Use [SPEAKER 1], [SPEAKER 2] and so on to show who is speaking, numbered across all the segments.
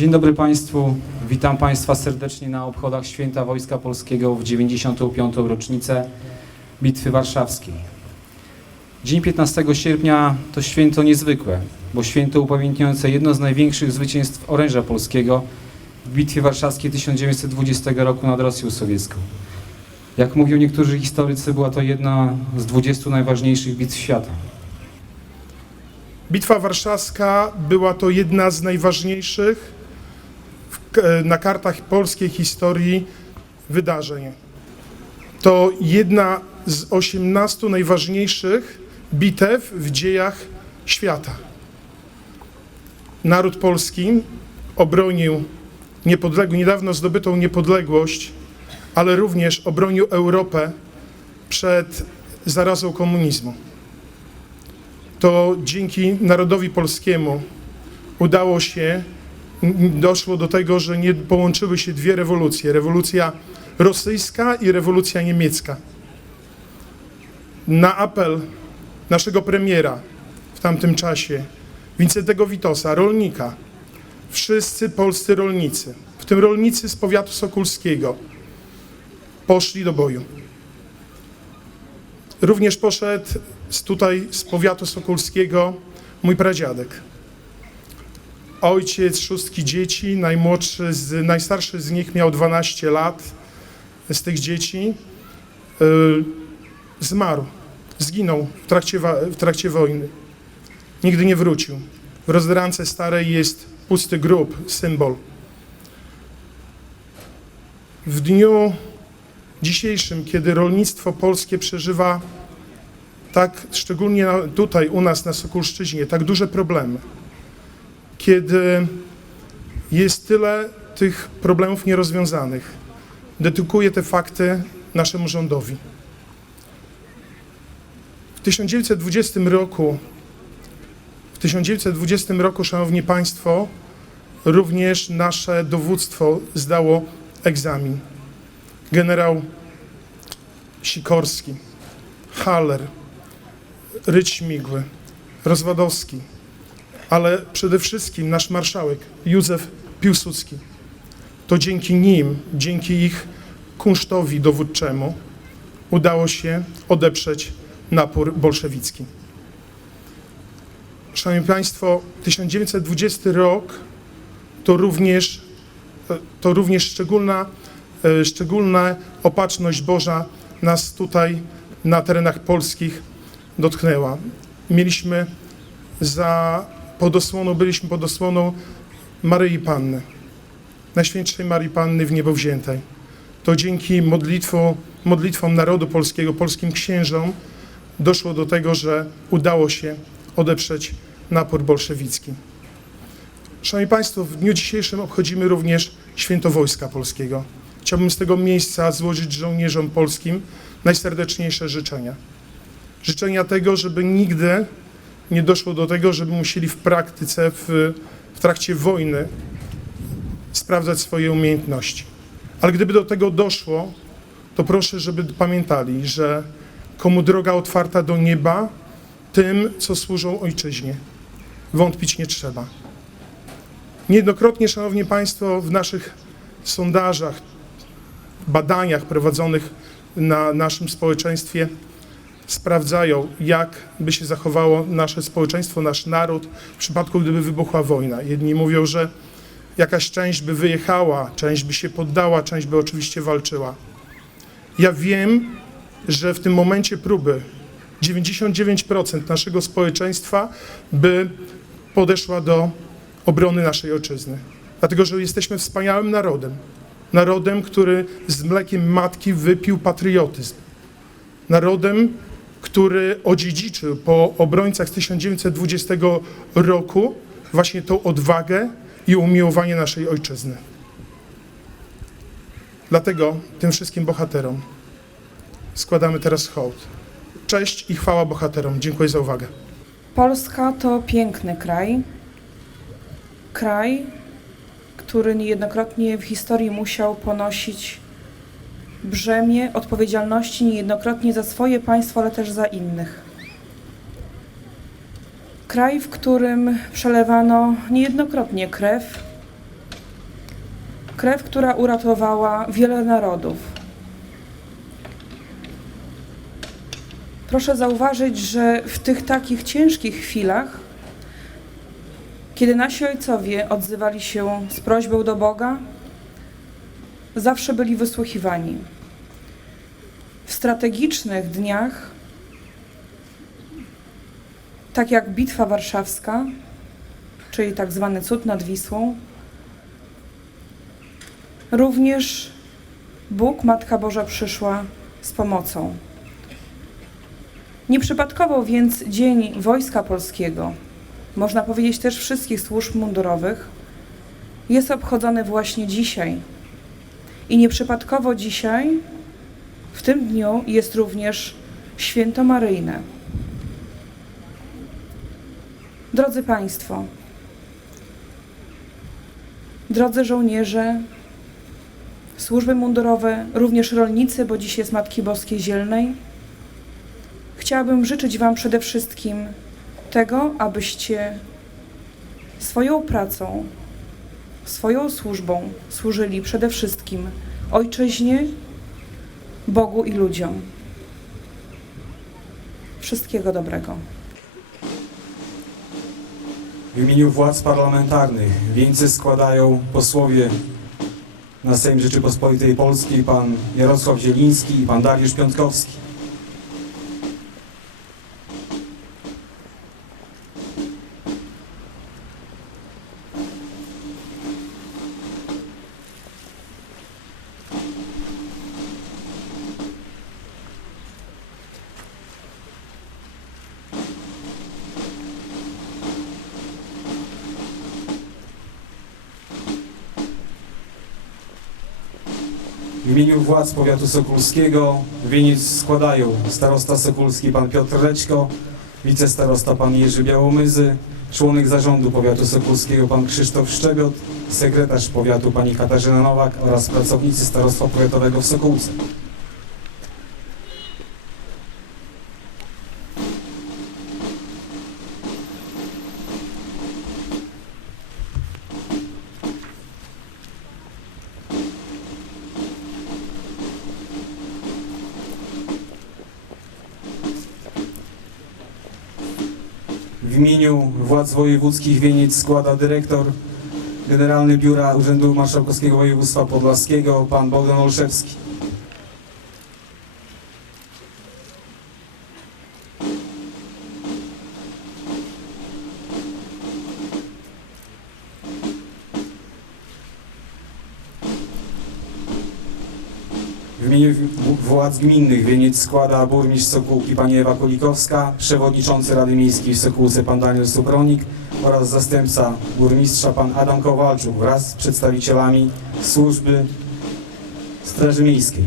[SPEAKER 1] Dzień dobry Państwu. Witam Państwa serdecznie na obchodach Święta Wojska Polskiego w 95. rocznicę Bitwy Warszawskiej. Dzień 15 sierpnia to święto niezwykłe, bo święto upamiętniające jedno z największych zwycięstw oręża polskiego w Bitwie Warszawskiej 1920 roku nad Rosją Sowiecką. Jak mówią niektórzy historycy, była to jedna z 20 najważniejszych bitw świata.
[SPEAKER 2] Bitwa Warszawska była to jedna z najważniejszych na kartach polskiej historii wydarzeń. To jedna z 18 najważniejszych bitew w dziejach świata. Naród polski obronił niepodległ, niedawno zdobytą niepodległość, ale również obronił Europę przed zarazą komunizmu to dzięki narodowi polskiemu udało się, doszło do tego, że nie połączyły się dwie rewolucje. Rewolucja rosyjska i rewolucja niemiecka. Na apel naszego premiera w tamtym czasie, Wincentego Witosa, rolnika, wszyscy polscy rolnicy, w tym rolnicy z powiatu sokulskiego, poszli do boju. Również poszedł z tutaj z powiatu sokolskiego mój pradziadek. Ojciec szóstki dzieci, najmłodszy z, najstarszy z nich miał 12 lat z tych dzieci. Yy, zmarł, zginął w trakcie, w trakcie wojny. Nigdy nie wrócił. W rozdrance starej jest pusty grób, symbol. W dniu dzisiejszym, kiedy rolnictwo polskie przeżywa tak, szczególnie tutaj u nas na Sokulszczyźnie, tak duże problemy, kiedy jest tyle tych problemów nierozwiązanych, dedykuję te fakty naszemu rządowi. W 1920 roku, w 1920 roku, Szanowni Państwo, również nasze dowództwo zdało egzamin. Generał Sikorski, Haller, Rydz Śmigły, Rozwadowski, ale przede wszystkim nasz marszałek Józef Piłsudski. To dzięki nim, dzięki ich kunsztowi dowódczemu udało się odeprzeć napór bolszewicki. Szanowni Państwo, 1920 rok to również, to również szczególna, e, szczególna opatrzność Boża nas tutaj na terenach polskich dotknęła. Mieliśmy za pod osłoną, byliśmy pod osłoną Maryi Panny, Najświętszej Maryi Panny w niebo wziętej. To dzięki modlitwom, modlitwom narodu polskiego, polskim księżom doszło do tego, że udało się odeprzeć napór bolszewicki. Szanowni Państwo, w dniu dzisiejszym obchodzimy również Święto Wojska Polskiego. Chciałbym z tego miejsca złożyć żołnierzom polskim najserdeczniejsze życzenia życzenia tego, żeby nigdy nie doszło do tego, żeby musieli w praktyce, w, w trakcie wojny sprawdzać swoje umiejętności. Ale gdyby do tego doszło, to proszę, żeby pamiętali, że komu droga otwarta do nieba, tym, co służą ojczyźnie. Wątpić nie trzeba. Niejednokrotnie, Szanowni Państwo, w naszych sondażach, badaniach prowadzonych na naszym społeczeństwie sprawdzają, jak by się zachowało nasze społeczeństwo, nasz naród w przypadku, gdyby wybuchła wojna. Jedni mówią, że jakaś część by wyjechała, część by się poddała, część by oczywiście walczyła. Ja wiem, że w tym momencie próby 99% naszego społeczeństwa by podeszła do obrony naszej ojczyzny. Dlatego, że jesteśmy wspaniałym narodem. Narodem, który z mlekiem matki wypił patriotyzm narodem, który odziedziczył po obrońcach z 1920 roku właśnie tą odwagę i umiłowanie naszej ojczyzny. Dlatego tym wszystkim bohaterom składamy teraz hołd. Cześć i chwała bohaterom. Dziękuję za uwagę.
[SPEAKER 3] Polska to piękny kraj. Kraj, który niejednokrotnie w historii musiał ponosić brzemię odpowiedzialności niejednokrotnie za swoje państwo, ale też za innych. Kraj, w którym przelewano niejednokrotnie krew, Krew, która uratowała wiele narodów. Proszę zauważyć, że w tych takich ciężkich chwilach, kiedy nasi ojcowie odzywali się z prośbą do Boga, zawsze byli wysłuchiwani. W strategicznych dniach, tak jak Bitwa Warszawska, czyli tak zwany cud nad Wisłą, również Bóg, Matka Boża przyszła z pomocą. Nieprzypadkowo więc Dzień Wojska Polskiego, można powiedzieć też wszystkich służb mundurowych, jest obchodzony właśnie dzisiaj. I nieprzypadkowo dzisiaj, w tym dniu, jest również Święto Maryjne. Drodzy Państwo, drodzy żołnierze, służby mundurowe, również rolnicy, bo dziś jest Matki Boskiej Zielnej, chciałabym życzyć Wam przede wszystkim tego, abyście swoją pracą, swoją służbą służyli przede wszystkim Ojczyźnie, Bogu i ludziom. Wszystkiego dobrego.
[SPEAKER 1] W imieniu władz parlamentarnych wieńce składają posłowie na Sejm Rzeczypospolitej Polskiej pan Jarosław Zieliński i pan Dariusz Piątkowski. W imieniu władz powiatu sokulskiego wieniec składają starosta sokulski pan Piotr Leczko, wicestarosta pan Jerzy Białomyzy, członek zarządu powiatu sokulskiego pan Krzysztof Szczebiot, sekretarz powiatu pani Katarzyna Nowak oraz pracownicy starostwa powiatowego w Sokółce. Imieniu władz wojewódzkich wieniec składa dyrektor Generalny Biura Urzędu Marszałkowskiego Województwa Podlaskiego pan Bogdan Olszewski. Imieniu władz gminnych wieniec składa burmistrz Sokółki pani Ewa Kulikowska, przewodniczący Rady Miejskiej w Sokółce pan Daniel Supronik oraz zastępca burmistrza pan Adam Kowalczuk wraz z przedstawicielami służby Straży Miejskiej.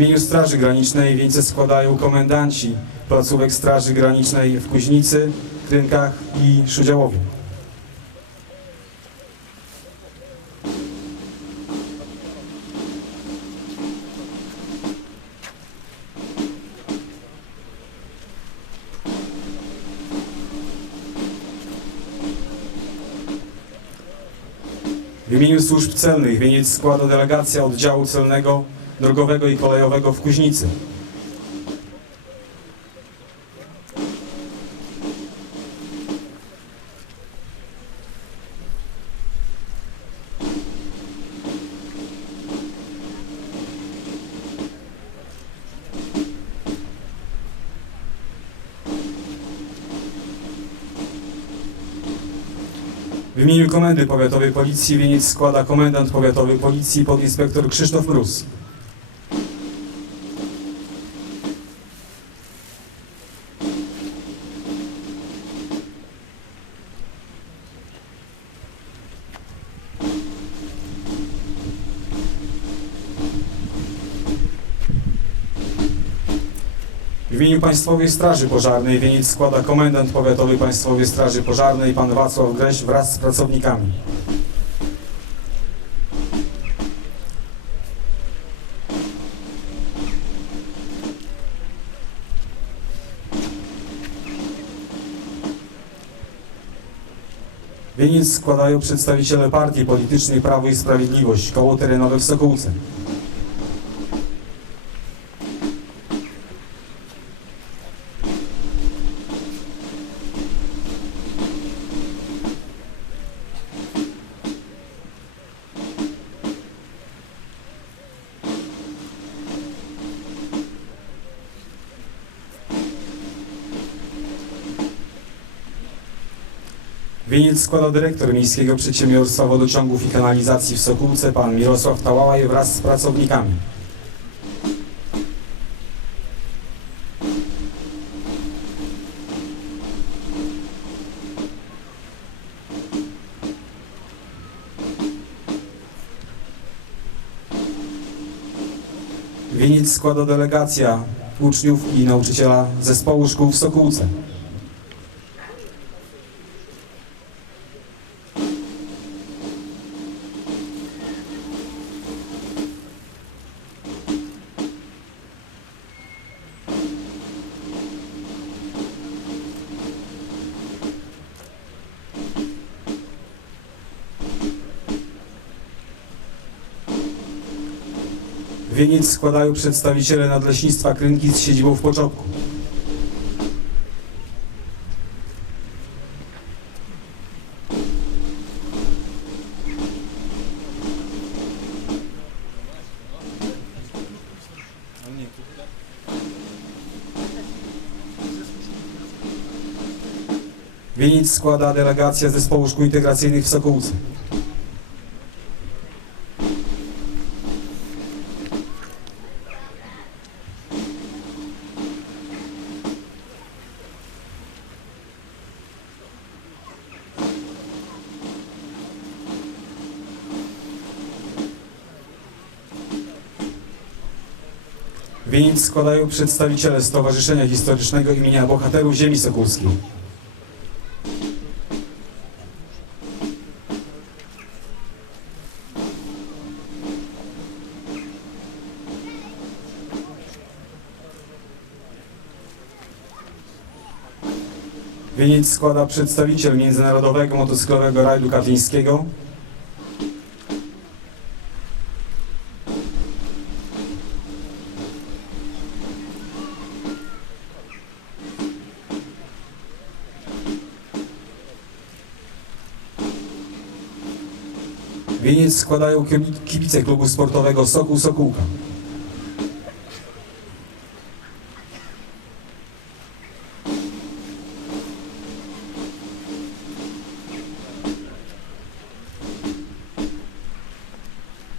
[SPEAKER 1] Imieniu Straży Granicznej wieńce składają komendanci placówek Straży Granicznej w Kuźnicy, Krynkach i Szudziałowie. W imieniu służb celnych wieniec składa delegacja oddziału celnego drogowego i kolejowego w Kuźnicy. W imieniu Komendy Powiatowej Policji wieniec składa komendant powiatowy Policji podinspektor Krzysztof Mróz. Imieniu Państwowej Straży Pożarnej wieniec składa komendant powiatowy Państwowej Straży Pożarnej pan Wacław Greś wraz z pracownikami. Wieniec składają przedstawiciele partii politycznej Prawo i Sprawiedliwość, koło terenowe w Sokółce. Wieniec składa dyrektor Miejskiego Przedsiębiorstwa Wodociągów i Kanalizacji w Sokółce, pan Mirosław Tałałaj wraz z pracownikami. Wieniec składa delegacja uczniów i nauczyciela zespołu szkół w Sokółce. Wieniec składają przedstawiciele Nadleśnictwa Krynki z siedzibą w Poczopku. Wieniec składa delegacja Zespołu Szkół Integracyjnych w Sokółce. Wieniec składają przedstawiciele Stowarzyszenia Historycznego imienia Bohaterów Ziemi Sokólskiej. Wieniec składa przedstawiciel Międzynarodowego Motocyklowego Rajdu Katyńskiego Wieniec składają kibi- kibice klubu sportowego Sokół Sokółka.